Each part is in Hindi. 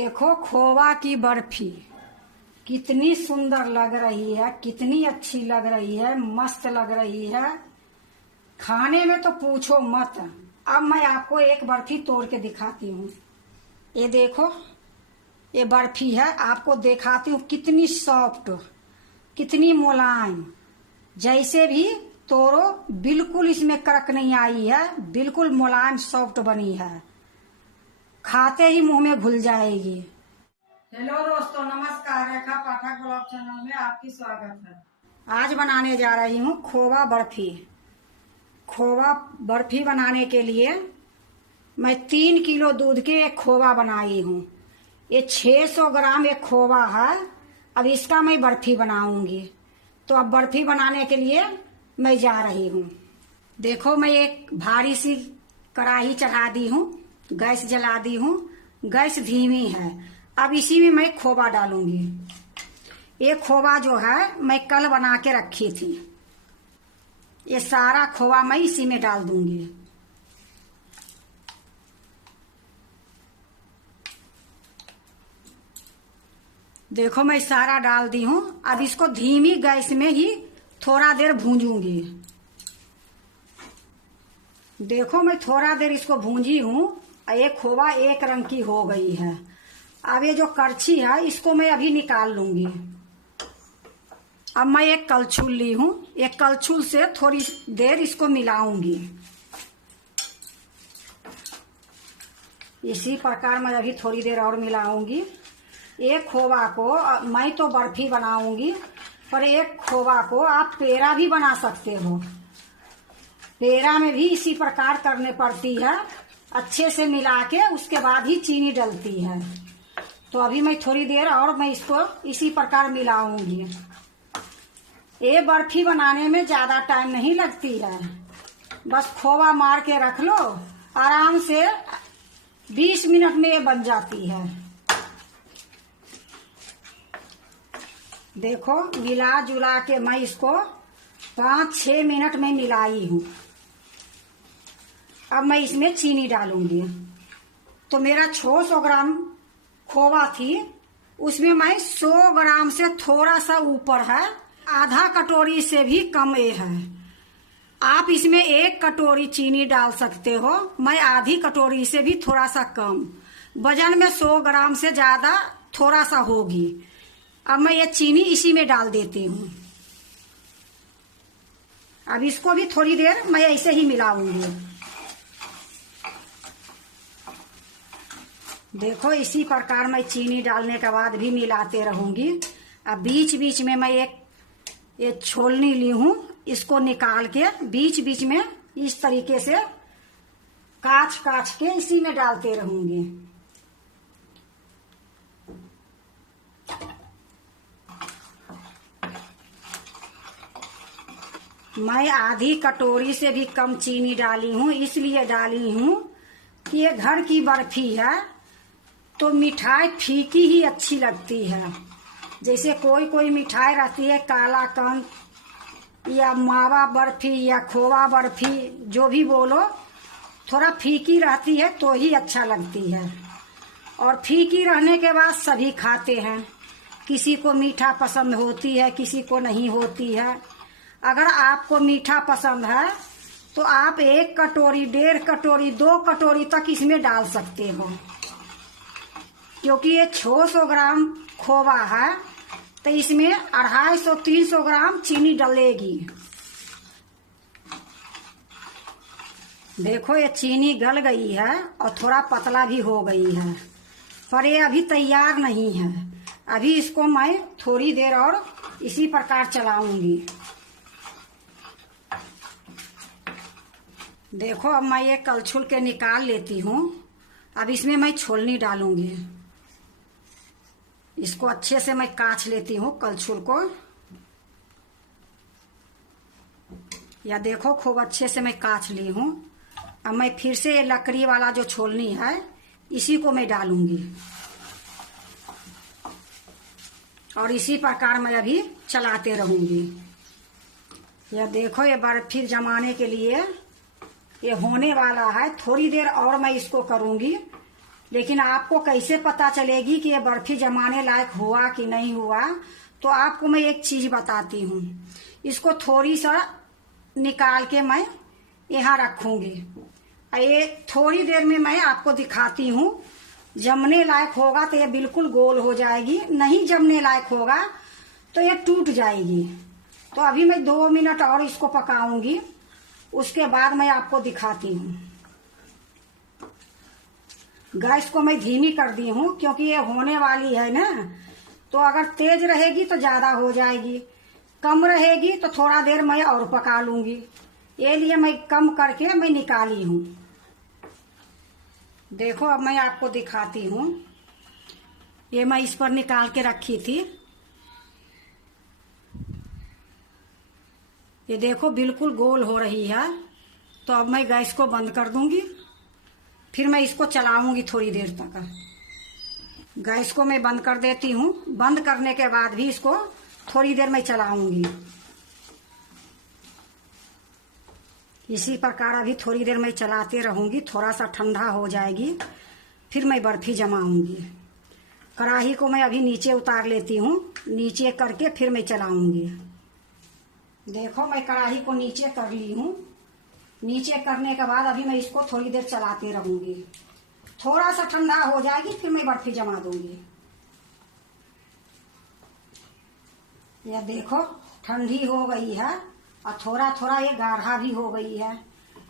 देखो खोवा की बर्फी कितनी सुंदर लग रही है, कितनी अच्छी लग रही है, मस्त लग रही है। खाने में तो पूछो मत। अब मैं आपको एक बर्फी तोड़ के दिखाती हूँ। ये देखो, ये बर्फी है, आपको दिखाती हूँ कितनी सॉफ्ट, कितनी मुलायम। जैसे भी तोड़ो बिल्कुल इसमें कड़क नहीं आई है, बिल्कुल मुलायम सॉफ्ट बनी है, खाते ही मुंह में घुल जाएगी। हेलो दोस्तों, नमस्कार। रेखा पाठक ब्लॉग चैनल में आपकी स्वागत है। आज बनाने जा रही हूँ खोवा बर्फी। खोवा बर्फी बनाने के लिए मैं 3 किलो दूध के एक खोवा बनाई हूँ। ये 600 ग्राम एक खोवा है। अब इसका मैं बर्फी बनाऊंगी। तो अब बर्फी बनाने के लिए मैं जा रही हूँ। देखो, मैं एक भारी सी कढ़ाई चढ़ा दी हूँ, गैस जला दी हूँ। गैस धीमी है। अब इसी में मैं खोवा डालूंगी। ये खोवा जो है मैं कल बना के रखी थी। ये सारा खोवा मैं इसी में डाल दूंगी। देखो, मैं सारा डाल दी हूँ। अब इसको धीमी गैस में ही थोड़ा देर भूंजूंगी। देखो, मैं थोड़ा देर इसको भूंजी हूँ। ये खोवा एक रंग की हो गई है। अब ये जो करछी है इसको मैं अभी निकाल लूंगी। अब मैं एक कलछुल ली हूँ। एक कलछुल से थोड़ी देर इसको मिलाऊंगी। इसी प्रकार मैं अभी थोड़ी देर और मिलाऊंगी। एक खोवा को मैं तो बर्फी बनाऊंगी, पर एक खोवा को आप पेड़ा भी बना सकते हो। पेड़ा में भी इसी प्रकार करने पड़ती है। अच्छे से मिला के उसके बाद ही चीनी डलती है। तो अभी मैं थोड़ी देर और मैं इसको इसी प्रकार मिलाऊंगी। ये बर्फी बनाने में ज्यादा टाइम नहीं लगती है। बस खोवा मार के रख लो, आराम से 20 मिनट में ये बन जाती है। देखो, मिला जुला के मैं इसको 5-6 मिनट में मिलाई हूँ। अब मैं इसमें चीनी डालूंगी। तो मेरा 600 ग्राम खोवा थी, उसमें मैं 100 ग्राम से थोड़ा सा ऊपर है, आधा कटोरी से भी कम ये है। आप इसमें 1 कटोरी चीनी डाल सकते हो। मैं आधी कटोरी से भी थोड़ा सा कम। वजन में 100 ग्राम से ज्यादा थोड़ा सा होगी। अब मैं ये चीनी इसी में डाल देती हूँ। अब इसको भी थोड़ी देर मैं ऐसे ही मिलाऊंगी। देखो, इसी प्रकार मैं चीनी डालने के बाद भी मिलाते रहूंगी। अब बीच बीच में मैं ये छोलनी ली हूँ, इसको निकाल के बीच बीच में इस तरीके से काच काच के इसी में डालते रहूंगी। मैं आधी कटोरी से भी कम चीनी डाली हूँ। इसलिए डाली हूँ कि ये घर की बर्फी है, तो मिठाई फीकी ही अच्छी लगती है। जैसे कोई कोई मिठाई रहती है काला कंद या मावा बर्फी या खोवा बर्फी, जो भी बोलो, थोड़ा फीकी रहती है तो ही अच्छा लगती है। और फीकी रहने के बाद सभी खाते हैं। किसी को मीठा पसंद होती है, किसी को नहीं होती है। अगर आपको मीठा पसंद है तो आप 1 कटोरी, 1.5 कटोरी, 2 कटोरी तक इसमें डाल सकते हो। क्योंकि ये 600 ग्राम खोवा है, तो इसमें 250-300 ग्राम चीनी डलेगी। देखो, ये चीनी गल गई है और थोड़ा पतला भी हो गई है, पर ये अभी तैयार नहीं है। अभी इसको मैं थोड़ी देर और इसी प्रकार चलाऊंगी। देखो, अब मैं ये कलछुल के निकाल लेती हूँ। अब इसमें मैं छोलनी डालूंगी। इसको अच्छे से मैं काछ लेती हूँ कलछुल को। या देखो, खूब अच्छे से मैं काछ ली हूँ। अब मैं फिर से ये लकड़ी वाला जो छोलनी है इसी को मैं डालूंगी। और इसी प्रकार मैं अभी चलाते रहूंगी। या देखो, ये बर्फी जमाने के लिए ये होने वाला है। थोड़ी देर और मैं इसको करूंगी। लेकिन आपको कैसे पता चलेगी कि ये बर्फी जमाने लायक हुआ कि नहीं हुआ? तो आपको मैं एक चीज बताती हूँ। इसको थोड़ी सा निकाल के मैं यहाँ रखूंगी। ये थोड़ी देर में मैं आपको दिखाती हूँ। जमने लायक होगा तो ये बिल्कुल गोल हो जाएगी, नहीं जमने लायक होगा तो ये टूट जाएगी। तो अभी मैं 2 मिनट और इसको पकाऊंगी, उसके बाद मैं आपको दिखाती हूँ। गैस को मैं धीमी कर दी हूँ क्योंकि ये होने वाली है ना। तो अगर तेज रहेगी तो ज्यादा हो जाएगी, कम रहेगी तो थोड़ा देर मैं और पका लूंगी। ये लिए मैं कम करके मैं निकाली हूँ। देखो अब मैं आपको दिखाती हूँ। ये मैं इस पर निकाल के रखी थी। ये देखो बिल्कुल गोल हो रही है। तो अब मैं गैस को बंद कर दूंगी, फिर मैं इसको चलाऊंगी थोड़ी देर तक। गैस को मैं बंद कर देती हूँ। बंद करने के बाद भी इसको थोड़ी देर मैं चलाऊंगी। इसी प्रकार अभी थोड़ी देर मैं चलाते रहूंगी, थोड़ा सा ठंडा हो जाएगी फिर मैं बर्फी जमाऊंगी। कढ़ाई को मैं अभी नीचे उतार लेती हूँ, नीचे करके फिर मैं चलाऊंगी। देखो मैं कढ़ाई को नीचे कर ली हूँ। नीचे करने के बाद अभी मैं इसको थोड़ी देर चलाते रहूंगी। थोड़ा सा ठंडा हो जाएगी फिर मैं बर्फी जमा दूंगी। यह देखो ठंडी हो गई है और थोड़ा थोड़ा ये गाढ़ा भी हो गई है।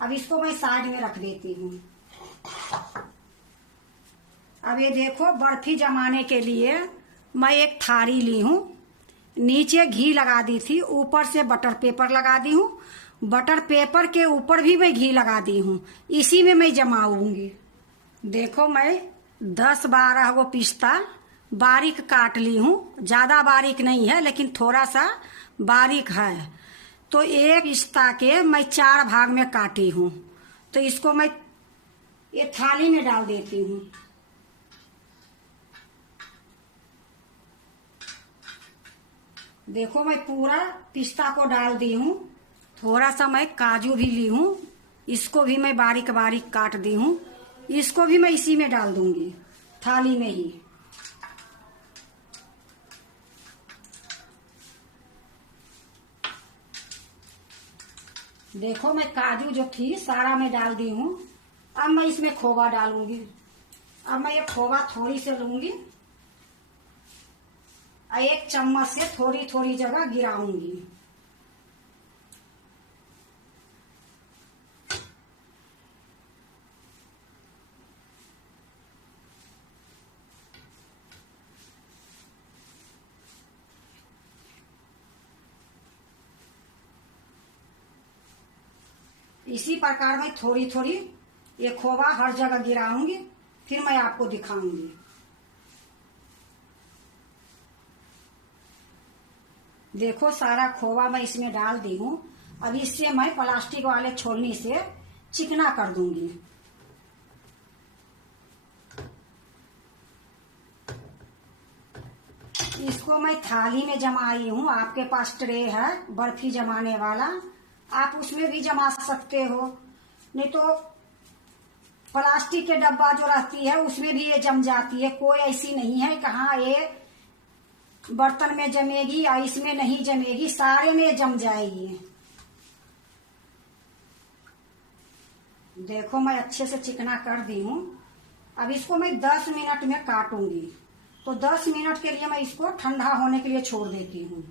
अब इसको मैं साइड में रख देती हूँ। अब ये देखो बर्फी जमाने के लिए मैं एक थाली ली हूँ। नीचे घी लगा दी थी, ऊपर से बटर पेपर लगा दी हूँ। बटर पेपर के ऊपर भी मैं घी लगा दी हूँ। इसी में मैं जमाऊंगी। देखो मैं 10-12 गो पिस्ता बारीक काट ली हूँ। ज्यादा बारीक नहीं है लेकिन थोड़ा सा बारीक है। तो एक पिस्ता के मैं 4 भाग में काटी हूँ। तो इसको मैं ये थाली में डाल देती हूँ। देखो मैं पूरा पिस्ता को डाल दी हूँ। थोड़ा सा मैं काजू भी ली हूँ, इसको भी मैं बारीक बारीक काट दी हूँ। इसको भी मैं इसी में डाल दूंगी, थाली में ही। देखो मैं काजू जो थी सारा मैं डाल दी हूँ। अब मैं इसमें खोवा डालूंगी। अब मैं ये खोवा थोड़ी से लूंगी और एक चम्मच से थोड़ी थोड़ी जगह गिराऊंगी। इसी प्रकार मैं थोड़ी थोड़ी ये खोवा हर जगह गिराऊंगी, फिर मैं आपको दिखाऊंगी। देखो सारा खोवा मैं इसमें डाल दी हूँ। अब इससे मैं प्लास्टिक वाले छोलनी से चिकना कर दूंगी। इसको मैं थाली में जमाई हूँ। आपके पास ट्रे है बर्फी जमाने वाला, आप उसमें भी जमा सकते हो। नहीं तो प्लास्टिक के डब्बा जो रहती है उसमें भी ये जम जाती है। कोई ऐसी नहीं है कहाँ ये बर्तन में जमेगी या इसमें नहीं जमेगी, सारे में जम जाएगी। देखो मैं अच्छे से चिकना कर दी हूँ। अब इसको मैं 10 मिनट में काटूंगी। तो 10 मिनट के लिए मैं इसको ठंडा होने के लिए छोड़ देती हूँ।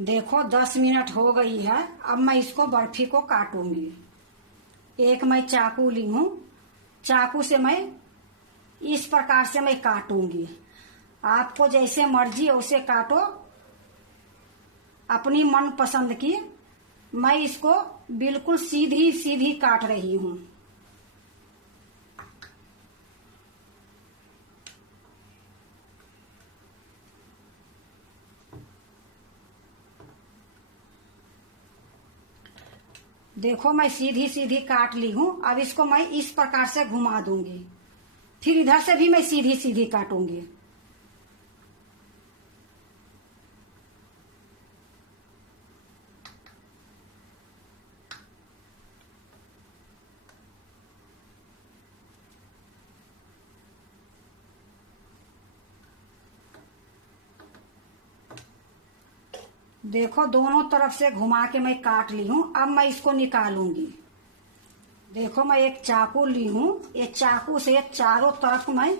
देखो 10 मिनट हो गई है। अब मैं इसको बर्फी को काटूंगी। एक मैं चाकू ली हूँ, चाकू से मैं इस प्रकार से मैं काटूंगी। आपको जैसे मर्जी वैसे काटो, अपनी मन पसंद की। मैं इसको बिल्कुल सीधी सीधी काट रही हूँ। देखो मैं सीधी सीधी काट ली हूँ। अब इसको मैं इस प्रकार से घुमा दूंगी, फिर इधर से भी मैं सीधी सीधी काटूंगी। देखो दोनों तरफ से घुमा के मैं काट ली हूँ। अब मैं इसको निकालूंगी। देखो मैं एक चाकू ली हूँ, ये चाकू से चारों तरफ मैं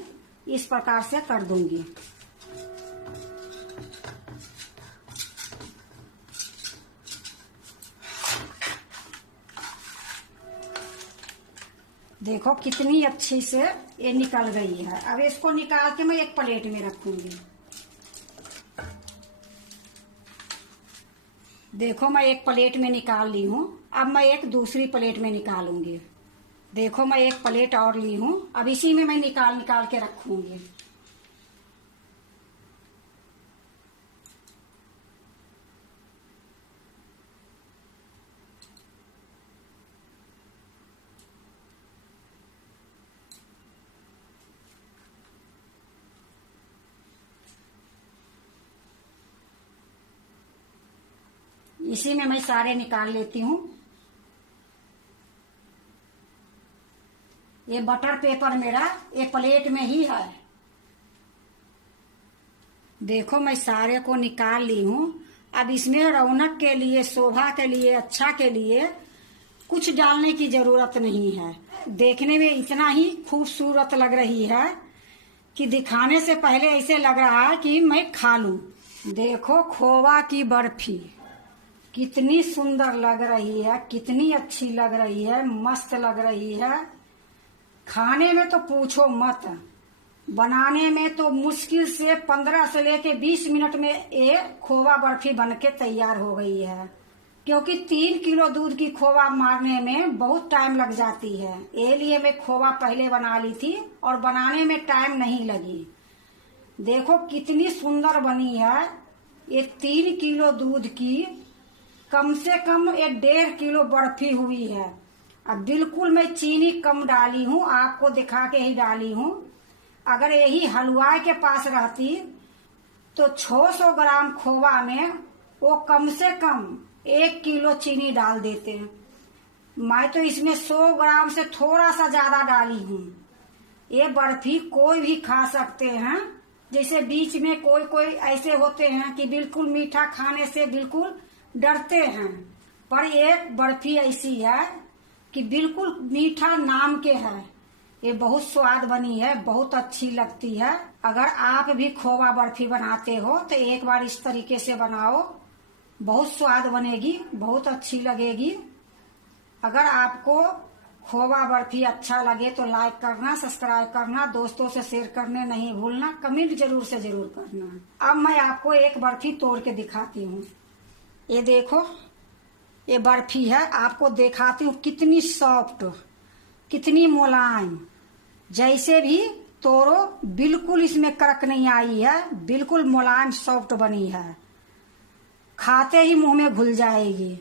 इस प्रकार से कर दूंगी। देखो कितनी अच्छी से ये निकल गई है। अब इसको निकाल के मैं एक प्लेट में रखूंगी। देखो मैं एक प्लेट में निकाल ली हूँ। अब मैं एक दूसरी प्लेट में निकालूंगी। देखो मैं एक प्लेट और ली हूँ। अब इसी में मैं निकाल निकाल के रखूंगी। इसी में मैं सारे निकाल लेती हूँ। ये बटर पेपर मेरा एक प्लेट में ही है। देखो मैं सारे को निकाल ली हूँ। अब इसमें रौनक के लिए, शोभा के लिए, अच्छा के लिए कुछ डालने की जरूरत नहीं है। देखने में इतना ही खूबसूरत लग रही है कि दिखाने से पहले ऐसे लग रहा है कि मैं खा लूं। देखो खोवा की बर्फी कितनी सुंदर लग रही है, कितनी अच्छी लग रही है, मस्त लग रही है। खाने में तो पूछो मत, बनाने में तो मुश्किल से 15 से लेके 20 मिनट में ये खोवा बर्फी बनके तैयार हो गई है। क्योंकि 3 किलो दूध की खोवा मारने में बहुत टाइम लग जाती है, ये लिए मैं खोवा पहले बना ली थी और बनाने में टाइम नहीं लगी। देखो कितनी सुंदर बनी है। ये 3 किलो दूध की कम से कम 1.5 किलो बर्फी हुई है। अब बिल्कुल मैं चीनी कम डाली हूँ, आपको दिखा के ही डाली हूँ। अगर यही हलवाई के पास रहती तो 600 ग्राम खोवा में वो कम से कम 1 किलो चीनी डाल देते। मैं तो इसमें 100 ग्राम से थोड़ा सा ज्यादा डाली हूँ। ये बर्फी कोई भी खा सकते हैं। जैसे बीच में कोई कोई ऐसे होते हैं कि बिल्कुल मीठा खाने से बिल्कुल डरते हैं, पर एक बर्फी ऐसी है कि बिल्कुल मीठा नाम के है। ये बहुत स्वाद बनी है, बहुत अच्छी लगती है। अगर आप भी खोवा बर्फी बनाते हो तो एक बार इस तरीके से बनाओ, बहुत स्वाद बनेगी, बहुत अच्छी लगेगी। अगर आपको खोवा बर्फी अच्छा लगे तो लाइक करना, सब्सक्राइब करना, दोस्तों से शेयर करने नहीं भूलना, कमेंट जरूर से जरूर करना। अब मैं आपको एक बर्फी तोड़ के दिखाती हूँ। ये देखो ये बर्फी है, आपको दिखाती हूँ कितनी सॉफ्ट, कितनी मुलायम। जैसे भी तोड़ो बिल्कुल इसमें कड़क नहीं आई है, बिल्कुल मुलायम सॉफ्ट बनी है। खाते ही मुंह में घुल जाएगी।